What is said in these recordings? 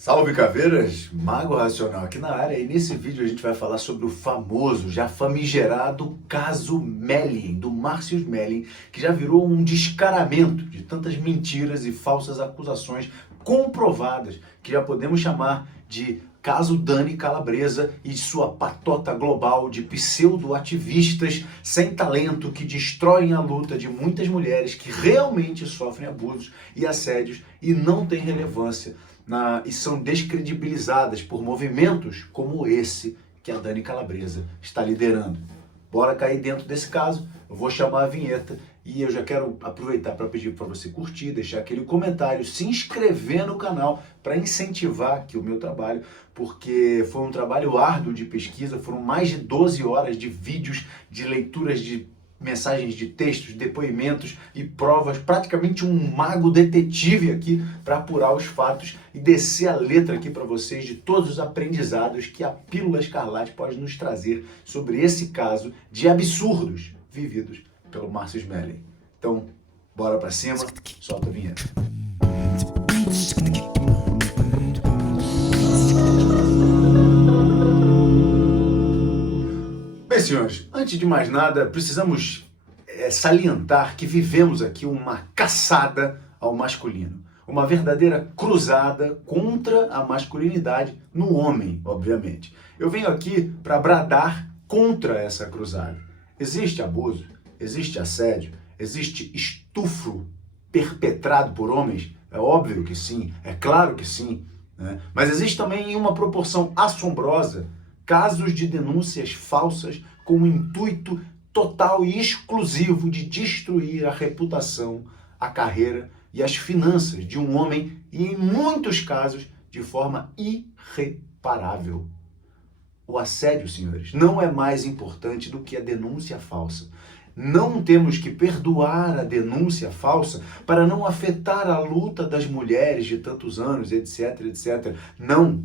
Salve caveiras, Mago Racional aqui na área, e nesse vídeo a gente vai falar sobre o famoso, já famigerado caso Mellen, do Márcio Mellen, que já virou um descaramento de tantas mentiras e falsas acusações comprovadas, que já podemos chamar de caso Dani Calabresa e sua patota global de pseudo-ativistas sem talento que destroem a luta de muitas mulheres que realmente sofrem abusos e assédios e não têm relevância e são descredibilizadas por movimentos como esse que a Dani Calabresa está liderando. Bora cair dentro desse caso, eu vou chamar a vinheta e eu já quero aproveitar para pedir para você curtir, deixar aquele comentário, se inscrever no canal para incentivar aqui o meu trabalho, porque foi um trabalho árduo de pesquisa, foram mais de 12 horas de vídeos, de leituras de mensagens de textos, depoimentos e provas, praticamente um mago detetive aqui para apurar os fatos e descer a letra aqui para vocês de todos os aprendizados que a Pílula Escarlate pode nos trazer sobre esse caso de absurdos vividos pelo Márcio Mellen. Então, bora para cima, solta a vinheta. Bem, senhores, antes de mais nada, precisamos salientar que vivemos aqui uma caçada ao masculino. Uma verdadeira cruzada contra a masculinidade no homem, obviamente. Eu venho aqui para bradar contra essa cruzada. Existe abuso, existe assédio, existe estupro perpetrado por homens? É óbvio que sim, é claro que sim, né? Mas existe também, em uma proporção assombrosa, casos de denúncias falsas com o intuito total e exclusivo de destruir a reputação, a carreira e as finanças de um homem e, em muitos casos, de forma irreparável. O assédio, senhores, não é mais importante do que a denúncia falsa. Não temos que perdoar a denúncia falsa para não afetar a luta das mulheres de tantos anos, etc, etc. Não!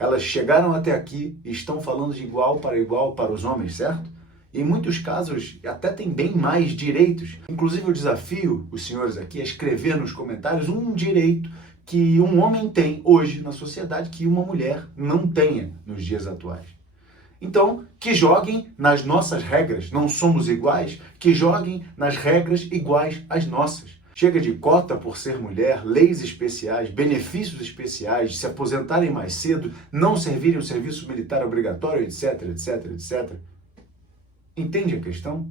Elas chegaram até aqui e estão falando de igual para os homens, certo? Em muitos casos, até tem bem mais direitos. Inclusive, eu desafio os senhores aqui a escrever nos comentários um direito que um homem tem hoje na sociedade que uma mulher não tenha nos dias atuais. Então, que joguem nas nossas regras. Não somos iguais? Que joguem nas regras iguais às nossas. Chega de cota por ser mulher, leis especiais, benefícios especiais, se aposentarem mais cedo, não servirem o serviço militar obrigatório, etc, etc, etc. Entende a questão?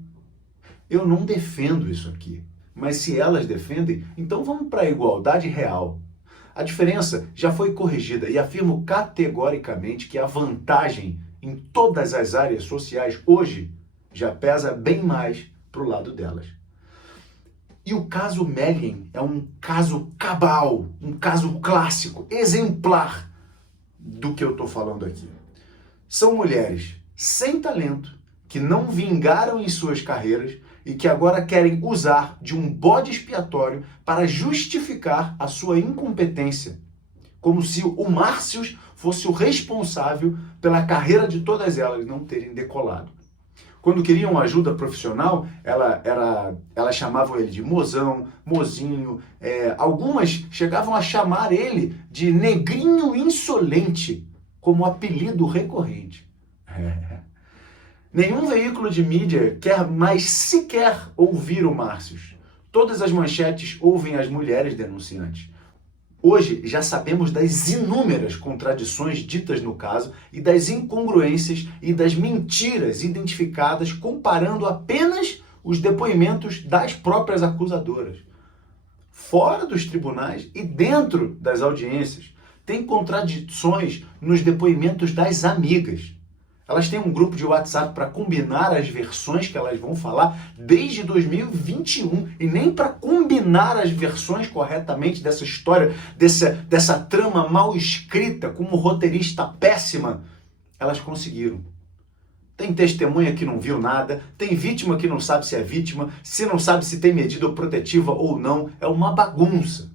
Eu não defendo isso aqui, mas se elas defendem, então vamos para a igualdade real. A diferença já foi corrigida e afirmo categoricamente que a vantagem em todas as áreas sociais hoje já pesa bem mais para o lado delas. E o caso Mellen é um caso cabal, um caso clássico, exemplar do que eu estou falando aqui. São mulheres sem talento, que não vingaram em suas carreiras e que agora querem usar de um bode expiatório para justificar a sua incompetência, como se o Márcio fosse o responsável pela carreira de todas elas não terem decolado. Quando queriam ajuda profissional, elas chamavam ele de mozão, mozinho, algumas chegavam a chamar ele de negrinho insolente, como apelido recorrente. Nenhum veículo de mídia quer mais sequer ouvir o Márcio. Todas as manchetes ouvem as mulheres denunciantes. Hoje já sabemos das inúmeras contradições ditas no caso e das incongruências e das mentiras identificadas comparando apenas os depoimentos das próprias acusadoras. Fora dos tribunais e dentro das audiências, tem contradições nos depoimentos das amigas. Elas têm um grupo de WhatsApp para combinar as versões que elas vão falar desde 2021 e nem para combinar as versões corretamente dessa história, dessa trama mal escrita, como roteirista péssima, elas conseguiram. Tem testemunha que não viu nada, tem vítima que não sabe se é vítima, se não sabe se tem medida protetiva ou não, é uma bagunça.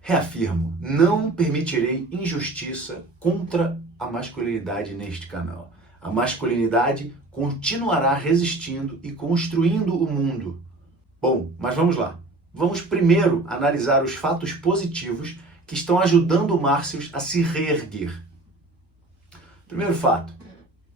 Reafirmo, não permitirei injustiça contra a masculinidade neste canal. A masculinidade continuará resistindo e construindo o mundo. Bom, mas vamos lá. Vamos primeiro analisar os fatos positivos que estão ajudando o Márcios a se reerguer. Primeiro fato,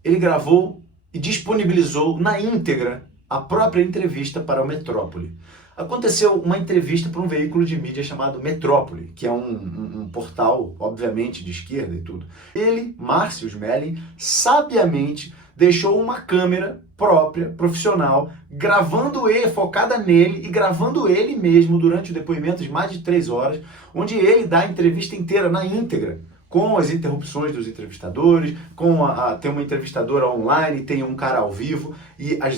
ele gravou e disponibilizou na íntegra a própria entrevista para o Metrópole. Aconteceu uma entrevista para um veículo de mídia chamado Metrópole, que é um portal, obviamente, de esquerda e tudo. Ele, Márcios Melling, sabiamente deixou uma câmera própria, profissional, gravando ele, focada nele e gravando ele mesmo durante o depoimento de mais de 3 horas, onde ele dá a entrevista inteira na íntegra, com as interrupções dos entrevistadores, tem uma entrevistadora online, tem um cara ao vivo, e as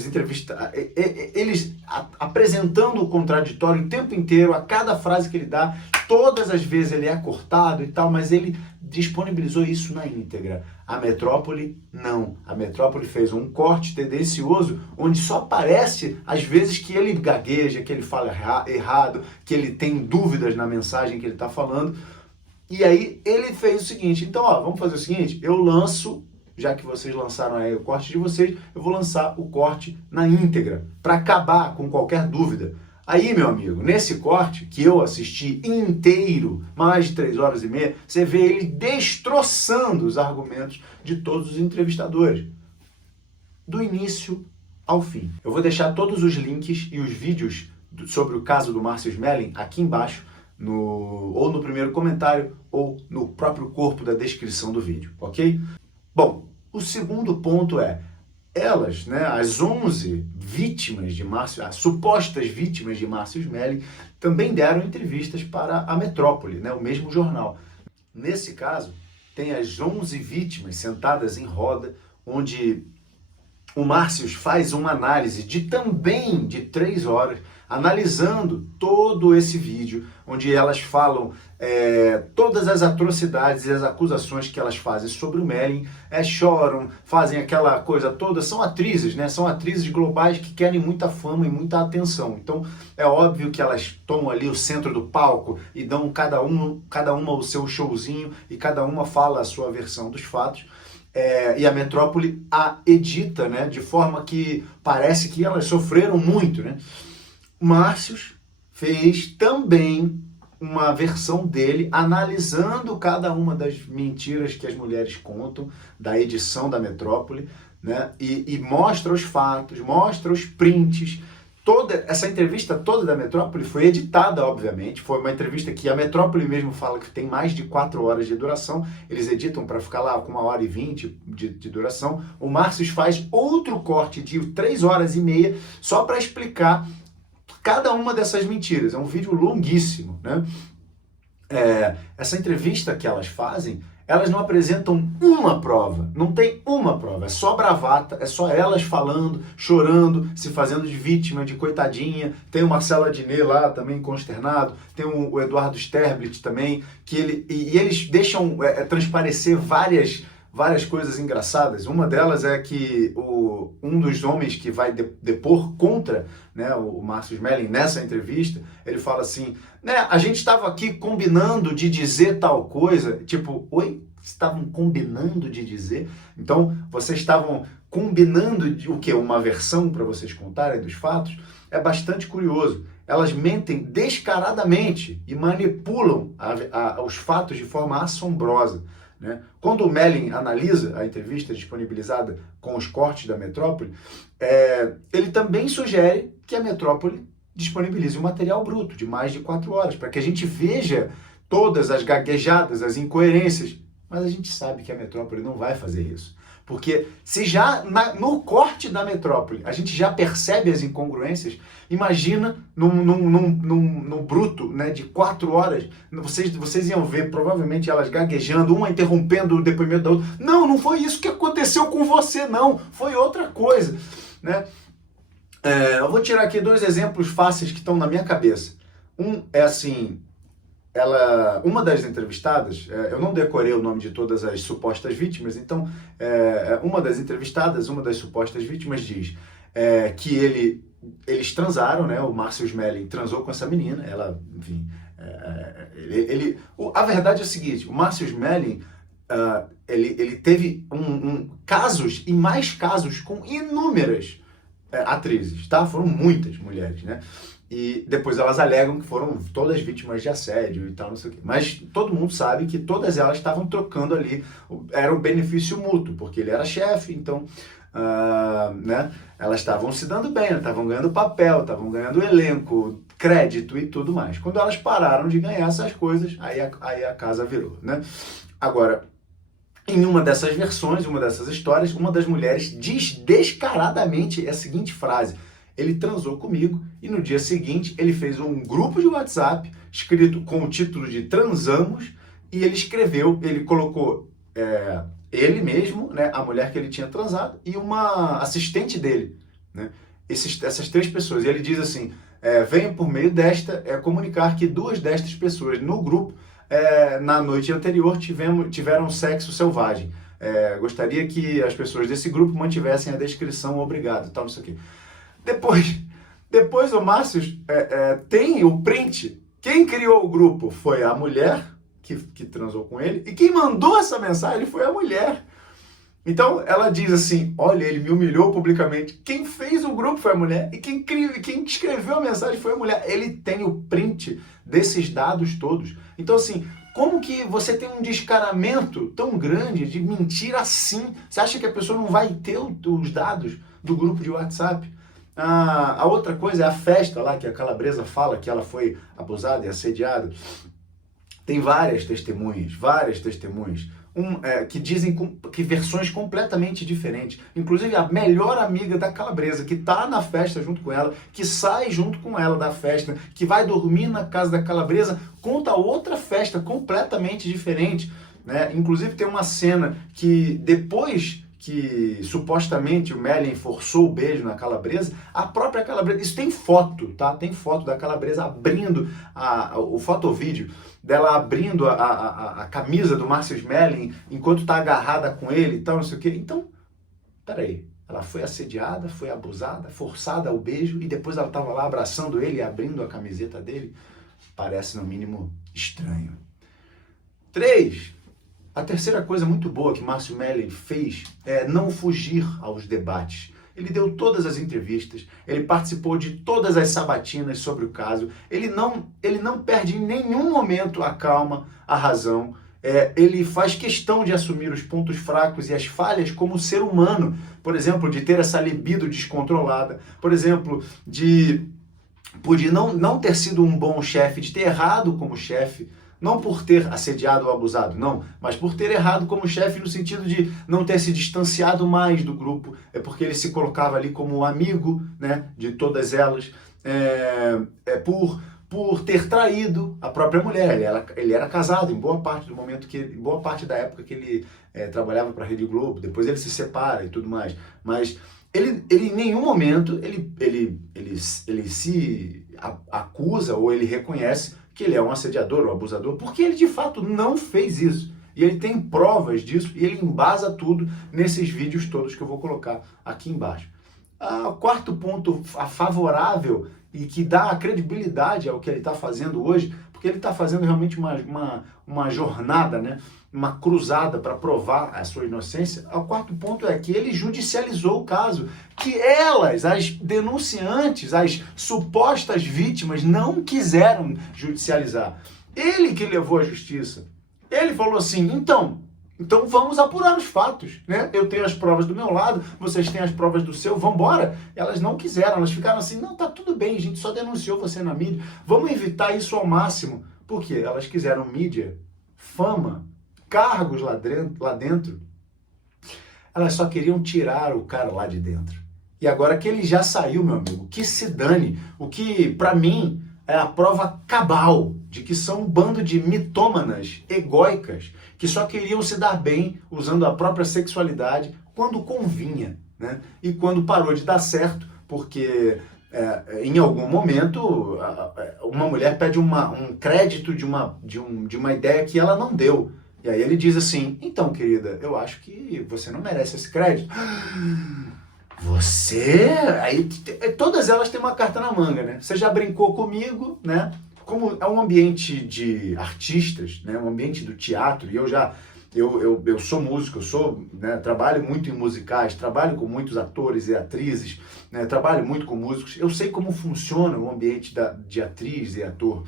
eles apresentando o contraditório o tempo inteiro, a cada frase que ele dá, todas as vezes ele é cortado e tal, mas ele disponibilizou isso na íntegra. A Metrópole, não. A Metrópole fez um corte tendencioso, onde só aparece às vezes que ele gagueja, que ele fala errado, que ele tem dúvidas na mensagem que ele está falando. E aí ele fez o seguinte, então vamos fazer o seguinte, eu lanço, já que vocês lançaram aí o corte de vocês, eu vou lançar o corte na íntegra, para acabar com qualquer dúvida. Aí, meu amigo, nesse corte, que eu assisti inteiro, mais de 3 horas e meia, você vê ele destroçando os argumentos de todos os entrevistadores, do início ao fim. Eu vou deixar todos os links e os vídeos sobre o caso do Márcios Melling aqui embaixo, ou no primeiro comentário, ou no próprio corpo da descrição do vídeo, ok? Bom, o segundo ponto é, elas, né, as 11 vítimas de Márcio, as supostas vítimas de Márcios Melling, também deram entrevistas para a Metrópole, né, o mesmo jornal. Nesse caso, tem as 11 vítimas sentadas em roda, onde o Márcios faz uma análise também de 3 horas, analisando todo esse vídeo, onde elas falam todas as atrocidades e as acusações que elas fazem sobre o Melling, choram, fazem aquela coisa toda, são atrizes, né? São atrizes globais que querem muita fama e muita atenção. Então é óbvio que elas tomam ali o centro do palco e dão cada uma o seu showzinho e cada uma fala a sua versão dos fatos. E a Metrópole a edita, né, de forma que parece que elas sofreram muito, né? Márcios fez também uma versão dele analisando cada uma das mentiras que as mulheres contam da edição da Metrópole, né? E mostra os fatos, mostra os prints. Toda essa entrevista toda da Metrópole foi editada, obviamente. Foi uma entrevista que a Metrópole mesmo fala que tem mais de 4 horas de duração. Eles editam para ficar lá com 1h20 de duração. O Márcios faz outro corte de 3 horas e meia só para explicar cada uma dessas mentiras. É um vídeo longuíssimo, né? Essa entrevista que elas fazem, elas não apresentam uma prova, não tem uma prova, é só bravata, é só elas falando, chorando, se fazendo de vítima, de coitadinha. Tem o Marcelo Adnet lá também consternado, tem o Eduardo Sterblit também, eles deixam transparecer várias coisas engraçadas. Uma delas é que um dos homens que vai depor contra, né, o Márcios Melling nessa entrevista, ele fala assim, né, a gente estava aqui combinando de dizer tal coisa, tipo, oi? Estavam combinando de dizer? Então, vocês estavam combinando o quê? Uma versão para vocês contarem dos fatos? É bastante curioso. Elas mentem descaradamente e manipulam os fatos de forma assombrosa, né? Quando o Melling analisa a entrevista disponibilizada com os cortes da Metrópole, ele também sugere que a Metrópole disponibilize um material bruto de mais de 4 horas, para que a gente veja todas as gaguejadas, as incoerências. Mas a gente sabe que a Metrópole não vai fazer isso. Porque se já no corte da Metrópole a gente já percebe as incongruências, imagina no bruto, né, de 4 horas, vocês iam ver provavelmente elas gaguejando, uma interrompendo o depoimento da outra. Não foi isso que aconteceu com você, não. Foi outra coisa, né? Eu vou tirar aqui 2 exemplos fáceis que estão na minha cabeça. Um é assim... uma das entrevistadas, eu não decorei o nome de todas as supostas vítimas, então uma das entrevistadas, uma das supostas vítimas diz que eles transaram, né? O Márcios Melling transou com essa menina, ela, enfim, a verdade é o seguinte, o Márcios Melling, ele teve casos e mais casos com inúmeras atrizes, tá? Foram muitas mulheres, né? E depois elas alegam que foram todas vítimas de assédio e tal, não sei o quê. Mas todo mundo sabe que todas elas estavam trocando ali, era um benefício mútuo, porque ele era chefe, então, né, elas estavam se dando bem, estavam ganhando papel, estavam ganhando elenco, crédito e tudo mais. Quando elas pararam de ganhar essas coisas, aí a casa virou, né? Agora, em uma dessas versões, uma dessas histórias, uma das mulheres diz descaradamente a seguinte frase: ele transou comigo e no dia seguinte ele fez um grupo de WhatsApp escrito com o título de Transamos e ele colocou ele mesmo, né, a mulher que ele tinha transado e uma assistente dele, né, essas três pessoas. E ele diz assim, venho por meio desta comunicar que duas destas pessoas no grupo na noite anterior tiveram sexo selvagem. Gostaria que as pessoas desse grupo mantivessem a descrição, obrigado, tal, não sei o quê. Depois o Márcio tem o print. Quem criou o grupo foi a mulher que transou com ele, e quem mandou essa mensagem foi a mulher. Então ela diz assim, olha, ele me humilhou publicamente. Quem fez o grupo foi a mulher, e quem escreveu a mensagem foi a mulher. Ele tem o print desses dados todos. Então assim, como que você tem um descaramento tão grande de mentir assim? Você acha que a pessoa não vai ter os dados do grupo de WhatsApp? A outra coisa é a festa lá, que a Calabresa fala que ela foi abusada e assediada. Tem várias testemunhas, que dizem que versões completamente diferentes. Inclusive a melhor amiga da Calabresa, que está na festa junto com ela, que sai junto com ela da festa, que vai dormir na casa da Calabresa, conta outra festa completamente diferente, né? Inclusive tem uma cena que depois que supostamente o Mellin forçou o beijo na Calabresa, a própria Calabresa, isso tem foto, tá? Tem foto da Calabresa abrindo o fotovídeo dela abrindo a camisa do Márcio Smelling enquanto tá agarrada com ele e tal, não sei o quê. Então, peraí, ela foi assediada, foi abusada, forçada ao beijo e depois ela tava lá abraçando ele e abrindo a camiseta dele? Parece, no mínimo, estranho. 3. A terceira coisa muito boa que Márcio Smelling fez é não fugir aos debates. Ele deu todas as entrevistas, ele participou de todas as sabatinas sobre o caso, ele não perde em nenhum momento a calma, a razão, ele faz questão de assumir os pontos fracos e as falhas como ser humano, por exemplo, de ter essa libido descontrolada, por exemplo, de não ter sido um bom chefe, de ter errado como chefe, não por ter assediado ou abusado, não, mas por ter errado como chefe no sentido de não ter se distanciado mais do grupo, porque ele se colocava ali como amigo, né, de todas elas, por ter traído a própria mulher. Ele era casado em boa parte do momento em boa parte da época que ele trabalhava para a Rede Globo, depois ele se separa e tudo mais, mas ele em nenhum momento ele se acusa ou ele reconhece que ele é um assediador ou abusador, porque ele de fato não fez isso. E ele tem provas disso e ele embasa tudo nesses vídeos todos que eu vou colocar aqui embaixo. O quarto ponto favorável e que dá credibilidade ao que ele está fazendo hoje, porque ele está fazendo realmente uma jornada, né? Uma cruzada para provar a sua inocência. O quarto ponto é que ele judicializou o caso, que elas, as denunciantes, as supostas vítimas, não quiseram judicializar. Ele que levou à justiça. Ele falou assim, então vamos apurar os fatos, né? Eu tenho as provas do meu lado, vocês têm as provas do seu, vamos embora. Elas não quiseram, elas ficaram assim, não, tá tudo bem, a gente só denunciou você na mídia, vamos evitar isso ao máximo. Por quê? Elas quiseram mídia, fama, cargos lá dentro. Elas só queriam tirar o cara lá de dentro. E agora que ele já saiu, meu amigo, que se dane. O que, pra mim, é a prova cabal de que são um bando de mitômanas egóicas que só queriam se dar bem usando a própria sexualidade quando convinha, né? E quando parou de dar certo, porque em algum momento uma mulher pede um crédito de uma ideia que ela não deu. E aí ele diz assim, então, querida, eu acho que você não merece esse crédito. Você... Aí todas elas têm uma carta na manga, né? Você já brincou comigo, né? Como é um ambiente de artistas, né? Um ambiente do teatro, e eu já eu sou músico, né, trabalho muito em musicais, trabalho com muitos atores e atrizes, né, trabalho muito com músicos, eu sei como funciona o ambiente de atriz e ator.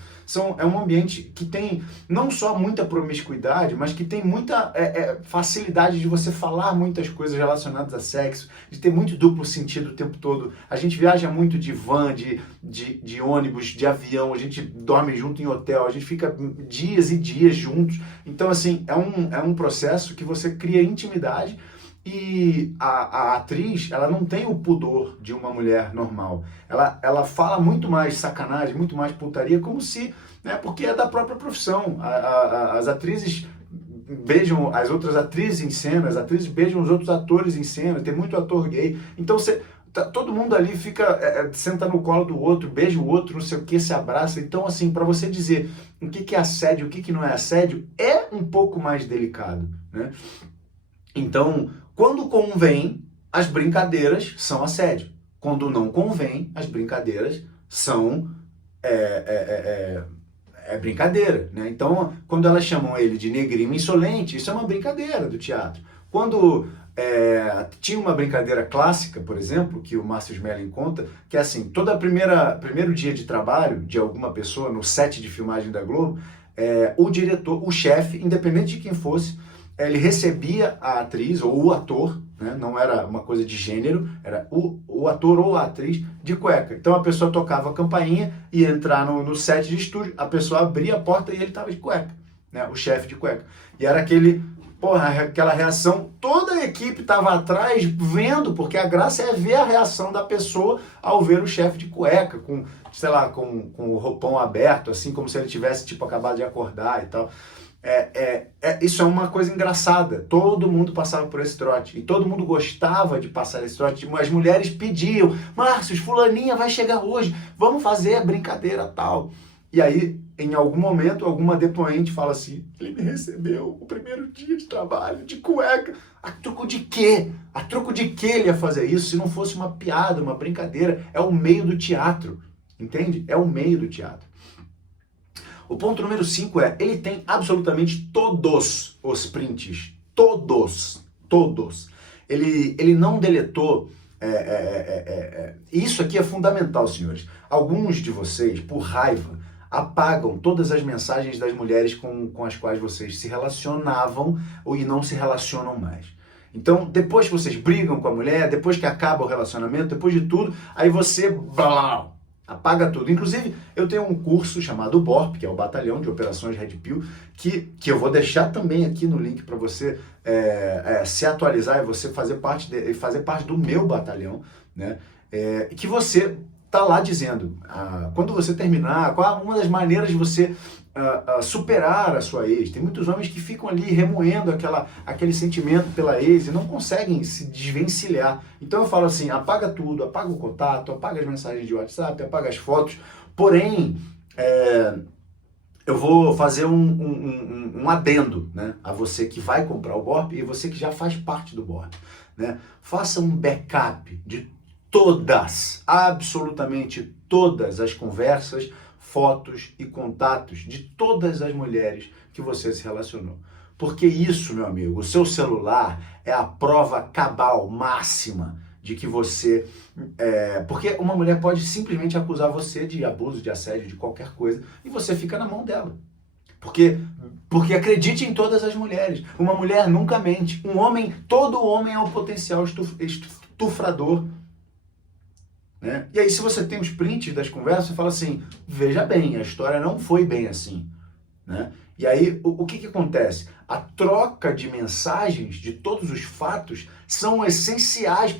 É um ambiente que tem não só muita promiscuidade, mas que tem muita facilidade de você falar muitas coisas relacionadas a sexo, de ter muito duplo sentido o tempo todo. A gente viaja muito de van, de ônibus, de avião, a gente dorme junto em hotel, a gente fica dias e dias juntos. Então, assim, é um processo que você cria intimidade. E a atriz, ela não tem o pudor de uma mulher normal. Ela fala muito mais sacanagem, muito mais putaria, como se, né, porque é da própria profissão. As atrizes beijam as outras atrizes em cena, as atrizes beijam os outros atores em cena, tem muito ator gay. Então todo mundo ali fica, senta no colo do outro, beija o outro, não sei o que, se abraça. Então, assim, para você dizer o que é assédio, o que não é assédio, é um pouco mais delicado, né? Então, quando convém, as brincadeiras são assédio. Quando não convém, as brincadeiras são brincadeira, né? Então, quando elas chamam ele de negrinho insolente, isso é uma brincadeira do teatro. Quando tinha uma brincadeira clássica, por exemplo, que o Márcio Smelling conta, que é assim, primeiro dia de trabalho de alguma pessoa no set de filmagem da Globo, o diretor, o chefe, independente de quem fosse, ele recebia a atriz ou o ator, né? Não era uma coisa de gênero, era o ator ou a atriz de cueca. Então a pessoa tocava a campainha, ia entrar no set de estúdio, a pessoa abria a porta e ele estava de cueca, né? O chefe de cueca. E era aquela reação, toda a equipe estava atrás vendo, porque a graça é ver a reação da pessoa ao ver o chefe de cueca, com, sei lá, com o roupão aberto, assim, como se ele tivesse, tipo, acabado de acordar e tal. Isso é uma coisa engraçada. Todo mundo passava por esse trote e todo mundo gostava de passar esse trote. As mulheres pediam: Márcio, fulaninha vai chegar hoje, vamos fazer a brincadeira tal. E aí, em algum momento, alguma depoente fala assim: ele me recebeu o primeiro dia de trabalho de cueca. A troco de quê? A troco de quê ele ia fazer isso se não fosse uma piada, uma brincadeira? É o meio do teatro, entende? É o meio do teatro. O ponto número 5 ele tem absolutamente todos os prints. Todos. Ele não deletou. Isso aqui é fundamental, senhores. Alguns de vocês, por raiva, apagam todas as mensagens das mulheres com as quais vocês se relacionavam e não se relacionam mais. Então, depois que vocês brigam com a mulher, depois que acaba o relacionamento, depois de tudo, aí você apaga tudo. Inclusive, eu tenho um curso chamado BORP, que é o Batalhão de Operações Red Pill, que eu vou deixar também aqui no link para você se atualizar e você fazer parte do meu batalhão, né? Que você tá lá dizendo, quando você terminar, qual uma das maneiras de você superar a sua ex. Tem muitos homens que ficam ali remoendo aquele sentimento pela ex e não conseguem se desvencilhar. Então eu falo assim, apaga tudo, apaga o contato, apaga as mensagens de WhatsApp, apaga as fotos, porém, eu vou fazer um adendo, né, a você que vai comprar o BORP e você que já faz parte do BORP, né? Faça um backup de todas, absolutamente todas as conversas, fotos e contatos de todas as mulheres que você se relacionou. Porque isso, meu amigo, o seu celular é a prova cabal, máxima, de que você... porque uma mulher pode simplesmente acusar você de abuso, de assédio, de qualquer coisa, e você fica na mão dela. Porque acredite em todas as mulheres. Uma mulher nunca mente. Todo homem é um potencial estuprador. Né? E aí, se você tem os prints das conversas, você fala assim, veja bem, a história não foi bem assim. Né? E aí, o que acontece? A troca de mensagens de todos os fatos são essenciais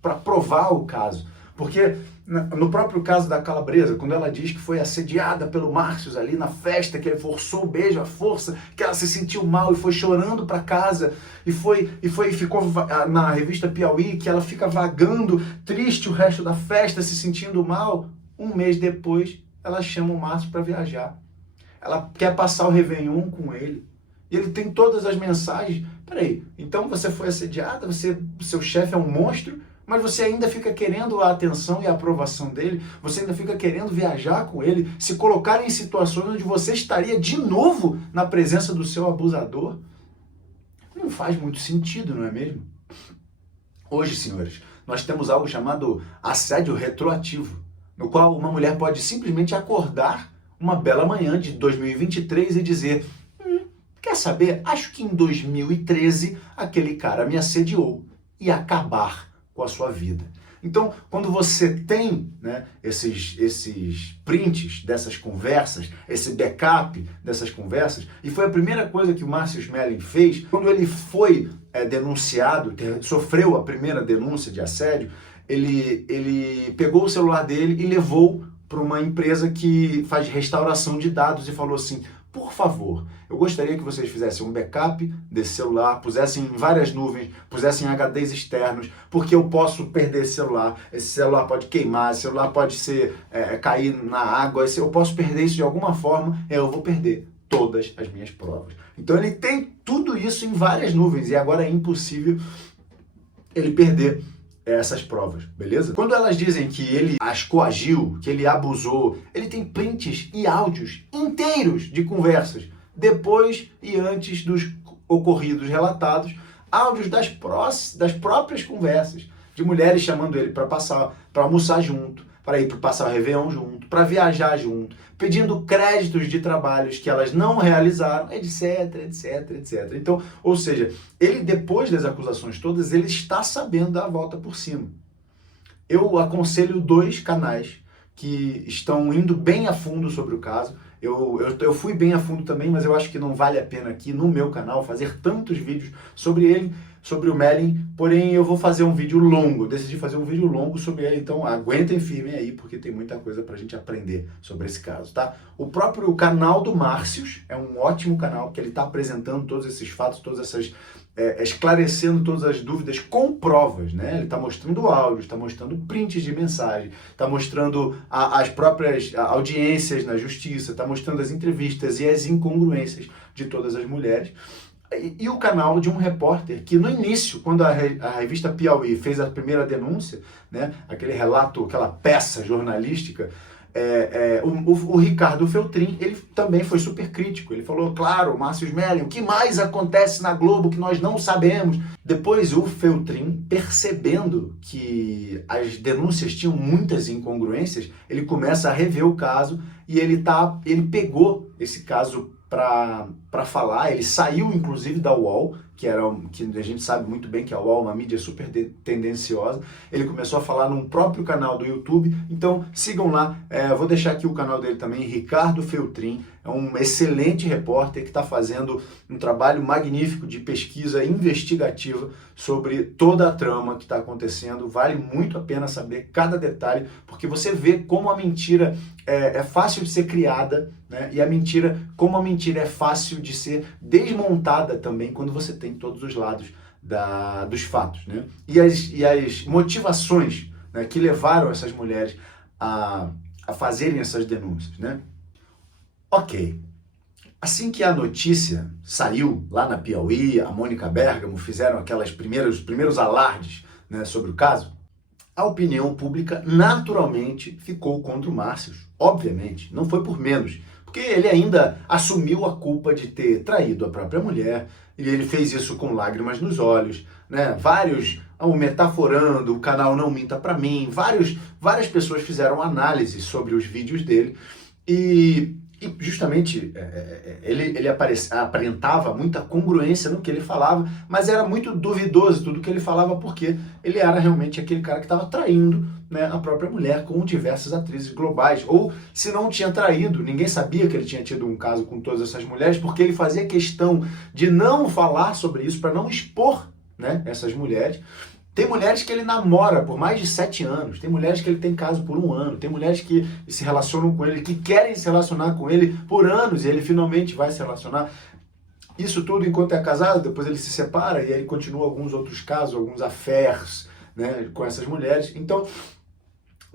para provar o caso. Porque no próprio caso da Calabresa, quando ela diz que foi assediada pelo Márcio ali na festa, que ele forçou o beijo à força, que ela se sentiu mal e foi chorando para casa, e ficou na revista Piauí, que ela fica vagando, triste o resto da festa, se sentindo mal. Um mês depois, ela chama o Márcio para viajar. Ela quer passar o Réveillon com ele. E ele tem todas as mensagens. Peraí, então você foi assediada, seu chefe é um monstro, mas você ainda fica querendo a atenção e a aprovação dele, você ainda fica querendo viajar com ele, se colocar em situações onde você estaria de novo na presença do seu abusador. Não faz muito sentido, não é mesmo? Hoje, senhores, nós temos algo chamado assédio retroativo, no qual uma mulher pode simplesmente acordar uma bela manhã de 2023 e dizer: quer saber? Acho que em 2013 aquele cara me assediou, e acabar com a sua vida. Então, quando você tem, né, esses prints dessas conversas, esse backup dessas conversas, e foi a primeira coisa que o Márcio Smelling fez, quando ele foi denunciado, sofreu a primeira denúncia de assédio, ele pegou o celular dele e levou para uma empresa que faz restauração de dados e falou assim: por favor, eu gostaria que vocês fizessem um backup desse celular, pusessem em várias nuvens, pusessem HDs externos, porque eu posso perder esse celular pode queimar, esse celular pode cair na água, eu posso perder isso de alguma forma, eu vou perder todas as minhas provas. Então ele tem tudo isso em várias nuvens e agora é impossível ele perder essas provas, beleza? Quando elas dizem que ele as coagiu, que ele abusou, ele tem prints e áudios inteiros de conversas, depois e antes dos ocorridos relatados, áudios das próprias conversas, de mulheres chamando ele para almoçar junto, para ir para passar o Réveillon junto, para viajar junto, pedindo créditos de trabalhos que elas não realizaram, etc, etc, etc. Então, ou seja, ele depois das acusações todas, ele está sabendo dar a volta por cima. Eu aconselho 2 canais que estão indo bem a fundo sobre o caso. Eu fui bem a fundo também, mas eu acho que não vale a pena aqui no meu canal fazer tantos vídeos sobre ele, sobre o Smelling, porém eu vou fazer um vídeo longo, decidi fazer um vídeo longo sobre ele, então aguentem firme aí, porque tem muita coisa pra gente aprender sobre esse caso, tá? O próprio canal do Márcios é um ótimo canal, que ele tá apresentando todos esses fatos, todas essas... esclarecendo todas as dúvidas com provas, né? Ele está mostrando áudios, está mostrando prints de mensagem, está mostrando as próprias audiências na justiça, está mostrando as entrevistas e as incongruências de todas as mulheres. E o canal de um repórter que no início, quando a revista Piauí fez a primeira denúncia, né, aquele relato, aquela peça jornalística, o Ricardo Feltrin, ele também foi super crítico. Ele falou, claro, Márcio Smelling, o que mais acontece na Globo que nós não sabemos? Depois o Feltrin, percebendo que as denúncias tinham muitas incongruências, ele começa a rever o caso e ele pegou esse caso para falar. Ele saiu inclusive da UOL, que a gente sabe muito bem que a UOL é uma mídia super tendenciosa. Ele começou a falar num próprio canal do YouTube, então sigam lá. Vou deixar aqui o canal dele também, Ricardo Feltrin, é um excelente repórter que está fazendo um trabalho magnífico de pesquisa investigativa sobre toda a trama que está acontecendo. Vale muito a pena saber cada detalhe, porque você vê como a mentira é fácil de ser criada, né? E como a mentira é fácil de ser desmontada também quando você tem todos os lados dos fatos, né? E as motivações, né, que levaram essas mulheres a fazerem essas denúncias, né? Ok. Assim que a notícia saiu lá na Piauí, a Mônica Bergamo fizeram os primeiros alardes, né, sobre o caso, a opinião pública naturalmente ficou contra o Márcios. Obviamente, não foi por menos, porque ele ainda assumiu a culpa de ter traído a própria mulher, e ele fez isso com lágrimas nos olhos, né? O Metaforando, o canal Não Minta Pra Mim, várias pessoas fizeram análise sobre os vídeos dele, e justamente ele aparentava muita congruência no que ele falava, mas era muito duvidoso tudo que ele falava, porque ele era realmente aquele cara que estava traindo, né, a própria mulher com diversas atrizes globais. Ou se não tinha traído, ninguém sabia que ele tinha tido um caso com todas essas mulheres, porque ele fazia questão de não falar sobre isso, para não expor, né, essas mulheres. Tem mulheres que ele namora por mais de 7 anos, tem mulheres que ele tem caso por 1 ano, tem mulheres que se relacionam com ele, que querem se relacionar com ele por anos, e ele finalmente vai se relacionar. Isso tudo enquanto é casado, depois ele se separa e aí continua alguns outros casos, alguns affairs, né, com essas mulheres. Então,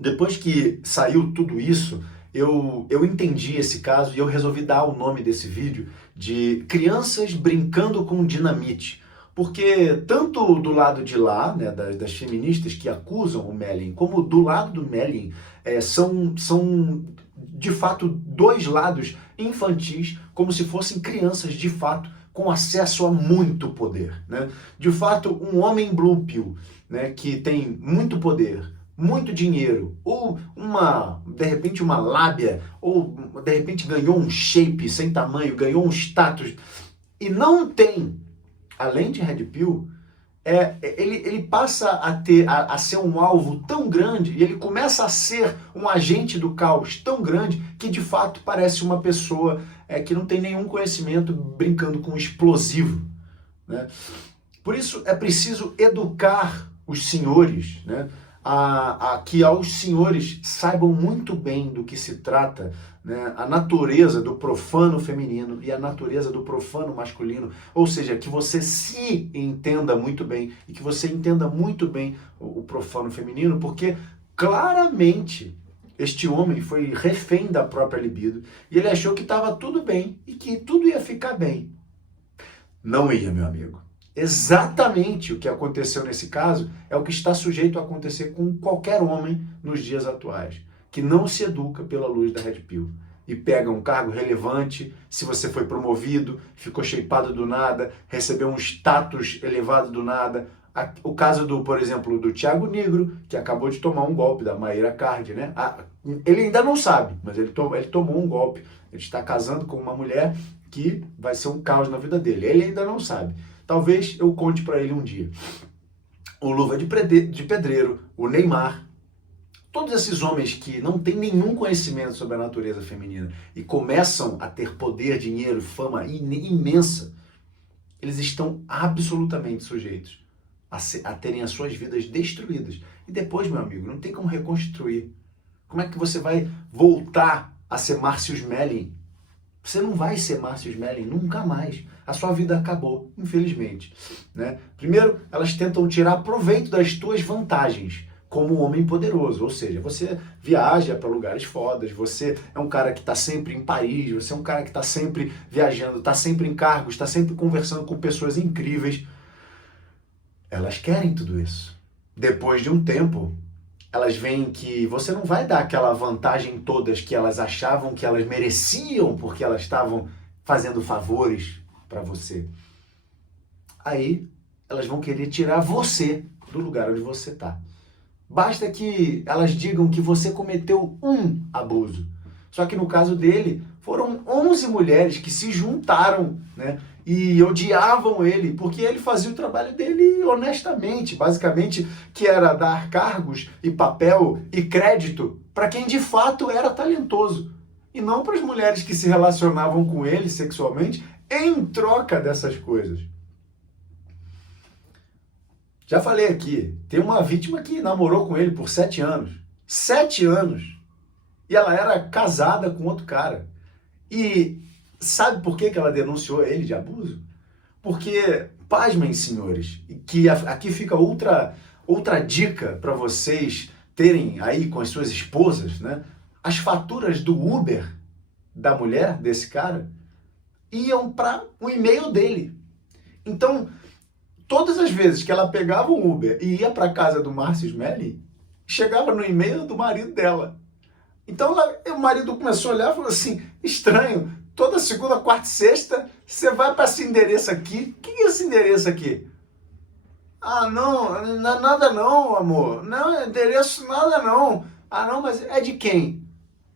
depois que saiu tudo isso, eu entendi esse caso e eu resolvi dar o nome desse vídeo de Crianças Brincando com Dinamite. Porque tanto do lado de lá, né, das feministas que acusam o Smelling, como do lado do Smelling, são de fato 2 lados infantis, como se fossem crianças de fato, com acesso a muito poder, né? De fato, um homem Blue Pill, né, que tem muito poder, muito dinheiro, ou de repente uma lábia, ou de repente ganhou um shape sem tamanho, ganhou um status, e não tem, além de Red Pill, ele passa a ser um alvo tão grande, e ele começa a ser um agente do caos tão grande, que de fato parece uma pessoa que não tem nenhum conhecimento, brincando com explosivo, né? Por isso é preciso educar os senhores, né, a que aos senhores saibam muito bem do que se trata, né, a natureza do profano feminino e a natureza do profano masculino, ou seja, que você se entenda muito bem e que você entenda muito bem o profano feminino, porque claramente este homem foi refém da própria libido e ele achou que estava tudo bem e que tudo ia ficar bem. Não ia, meu amigo. Exatamente o que aconteceu nesse caso é o que está sujeito a acontecer com qualquer homem nos dias atuais, que não se educa pela luz da Red Pill e pega um cargo relevante, se você foi promovido, ficou shapeado do nada, recebeu um status elevado do nada. O caso por exemplo, do Thiago Nigro, que acabou de tomar um golpe da Mayra Card, né? Ele ainda não sabe, mas ele tomou um golpe. Ele está casando com uma mulher que vai ser um caos na vida dele. Ele ainda não sabe. Talvez eu conte para ele um dia. O Luva de Pedreiro, o Neymar, todos esses homens que não têm nenhum conhecimento sobre a natureza feminina e começam a ter poder, dinheiro, fama imensa, eles estão absolutamente sujeitos a terem as suas vidas destruídas. E depois, meu amigo, não tem como reconstruir. Como é que você vai voltar a ser Márcio Smelling? Você não vai ser Márcio Smelling nunca mais. A sua vida acabou, infelizmente, né? Primeiro, elas tentam tirar proveito das tuas vantagens como um homem poderoso. Ou seja, você viaja para lugares fodas, você é um cara que está sempre em Paris, você é um cara que está sempre viajando, está sempre em cargos, está sempre conversando com pessoas incríveis. Elas querem tudo isso. Depois de um tempo, elas veem que você não vai dar aquela vantagem todas que elas achavam que elas mereciam porque elas estavam fazendo favores para você. Aí, elas vão querer tirar você do lugar onde você está. Basta que elas digam que você cometeu um abuso. Só que no caso dele, foram 11 mulheres que se juntaram, né, e odiavam ele, porque ele fazia o trabalho dele honestamente, basicamente, que era dar cargos e papel e crédito para quem de fato era talentoso, e não para as mulheres que se relacionavam com ele sexualmente em troca dessas coisas. Já falei aqui, tem uma vítima que namorou com ele por 7 anos. 7 anos! E ela era casada com outro cara. E sabe por que ela denunciou ele de abuso? Porque, pasmem, senhores, que aqui fica outra dica para vocês terem aí com as suas esposas, né? As faturas do Uber da mulher, desse cara, iam para o e-mail dele. Então, todas as vezes que ela pegava o Uber e ia para casa do Márcio Smelling, chegava no e-mail do marido dela. Então o marido começou a olhar e falou assim, estranho, toda segunda, quarta e sexta, você vai para esse endereço aqui. O que é esse endereço aqui? Ah, não é nada não, amor. Não, endereço nada não. Ah, não, mas é de quem?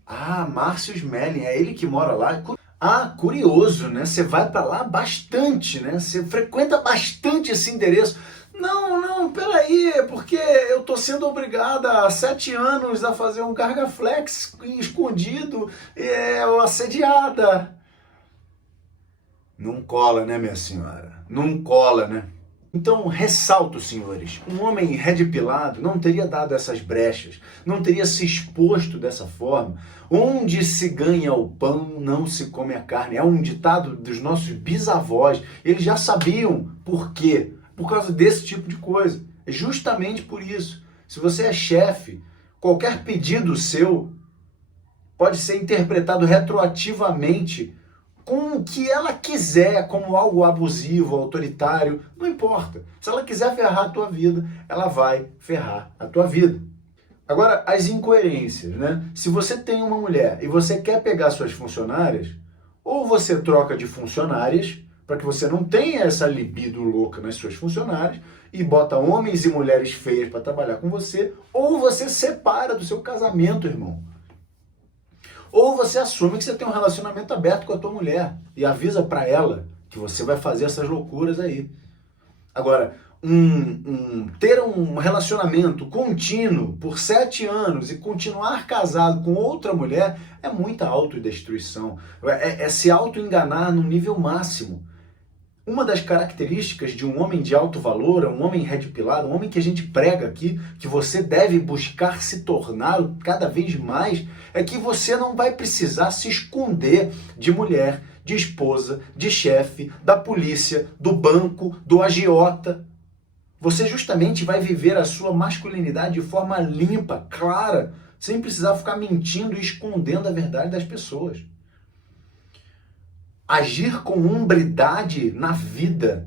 Ah, Márcio Smelling, é ele que mora lá. Ah, curioso, né? Você vai para lá bastante, né? Você frequenta bastante esse endereço. Não, peraí, é porque eu tô sendo obrigada há 7 anos a fazer um Gargaflex escondido, assediada. Não cola, né, minha senhora? Não cola, né? Então, ressalto, senhores, um homem redpilado não teria dado essas brechas, não teria se exposto dessa forma. Onde se ganha o pão, não se come a carne. É um ditado dos nossos bisavós. Eles já sabiam por quê. Por causa desse tipo de coisa. É justamente por isso. Se você é chefe, qualquer pedido seu pode ser interpretado retroativamente com o que ela quiser, como algo abusivo, autoritário, não importa. Se ela quiser ferrar a tua vida, ela vai ferrar a tua vida. Agora, as incoerências, né? Se você tem uma mulher e você quer pegar suas funcionárias, ou você troca de funcionárias para que você não tenha essa libido louca nas suas funcionárias e bota homens e mulheres feias para trabalhar com você, ou você separa do seu casamento, irmão. Ou você assume que você tem um relacionamento aberto com a tua mulher e avisa para ela que você vai fazer essas loucuras aí. Agora, ter um relacionamento contínuo por 7 anos e continuar casado com outra mulher é muita autodestruição. É se auto-enganar no nível máximo. Uma das características de um homem de alto valor, um homem redpilado, um homem que a gente prega aqui, que você deve buscar se tornar cada vez mais, é que você não vai precisar se esconder de mulher, de esposa, de chefe, da polícia, do banco, do agiota. Você justamente vai viver a sua masculinidade de forma limpa, clara, sem precisar ficar mentindo e escondendo a verdade das pessoas. Agir com hombridade na vida,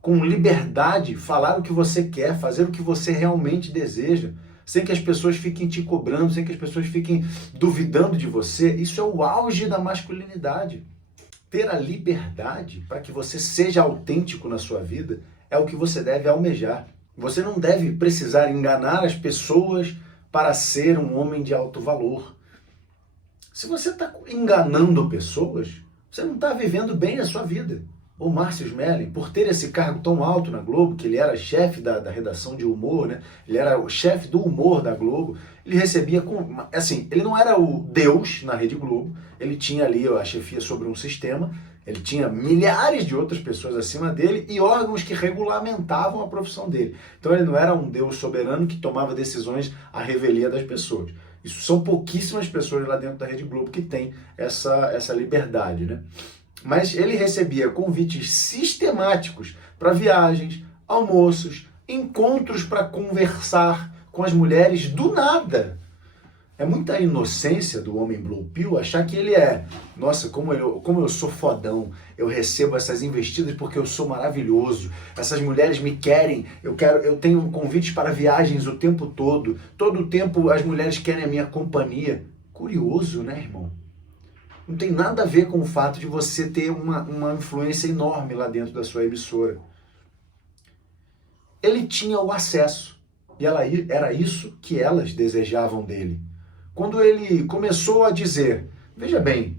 com liberdade, falar o que você quer, fazer o que você realmente deseja, sem que as pessoas fiquem te cobrando, sem que as pessoas fiquem duvidando de você, isso é o auge da masculinidade. Ter a liberdade para que você seja autêntico na sua vida é o que você deve almejar. Você não deve precisar enganar as pessoas para ser um homem de alto valor. Se você está enganando pessoas, você não está vivendo bem a sua vida. O Márcio Smelling, por ter esse cargo tão alto na Globo, que ele era chefe da redação de humor, né? Ele era o chefe do humor da Globo, ele recebia ele não era o Deus na Rede Globo, ele tinha ali a chefia sobre um sistema, ele tinha milhares de outras pessoas acima dele e órgãos que regulamentavam a profissão dele. Então ele não era um Deus soberano que tomava decisões à revelia das pessoas. Isso são pouquíssimas pessoas lá dentro da Rede Globo que têm essa liberdade, né? Mas ele recebia convites sistemáticos para viagens, almoços, encontros para conversar com as mulheres do nada. É muita inocência do homem Blue Pill achar que ele nossa, como eu sou fodão, eu recebo essas investidas porque eu sou maravilhoso, essas mulheres me querem, eu tenho convites para viagens o tempo todo o tempo as mulheres querem a minha companhia. Curioso, né, irmão? Não tem nada a ver com o fato de você ter uma influência enorme lá dentro da sua emissora. Ele tinha o acesso, e era isso que elas desejavam dele. Quando ele começou a dizer, veja bem,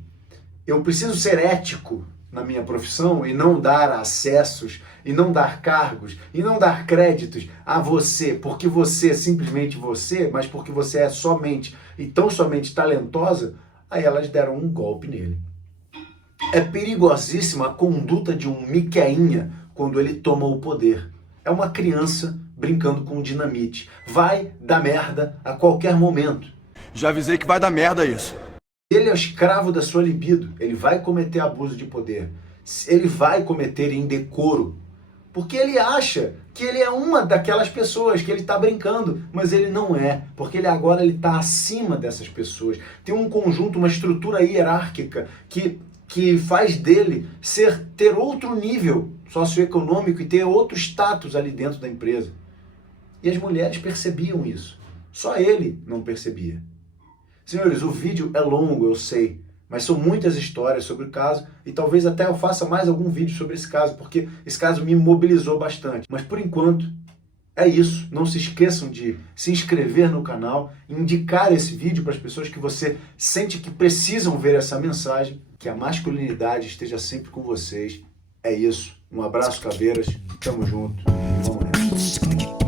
eu preciso ser ético na minha profissão e não dar acessos, e não dar cargos, e não dar créditos a você, porque você é simplesmente você, mas porque você é somente e tão somente talentosa, aí elas deram um golpe nele. É perigosíssima a conduta de um Miqueinha quando ele toma o poder. É uma criança brincando com dinamite. Vai dar merda a qualquer momento. Já avisei que vai dar merda isso. Ele é escravo da sua libido. Ele vai cometer abuso de poder. Ele vai cometer indecoro. Porque ele acha que ele é uma daquelas pessoas, que ele está brincando, mas ele não é, porque ele está acima dessas pessoas. Tem um conjunto, uma estrutura hierárquica que faz dele ter outro nível socioeconômico e ter outro status ali dentro da empresa. E as mulheres percebiam isso. Só ele não percebia. Senhores, o vídeo é longo, eu sei, mas são muitas histórias sobre o caso e talvez até eu faça mais algum vídeo sobre esse caso, porque esse caso me mobilizou bastante. Mas por enquanto, é isso. Não se esqueçam de se inscrever no canal, indicar esse vídeo para as pessoas que você sente que precisam ver essa mensagem, que a masculinidade esteja sempre com vocês. É isso. Um abraço, caveiras. Tamo junto. Vamos nessa.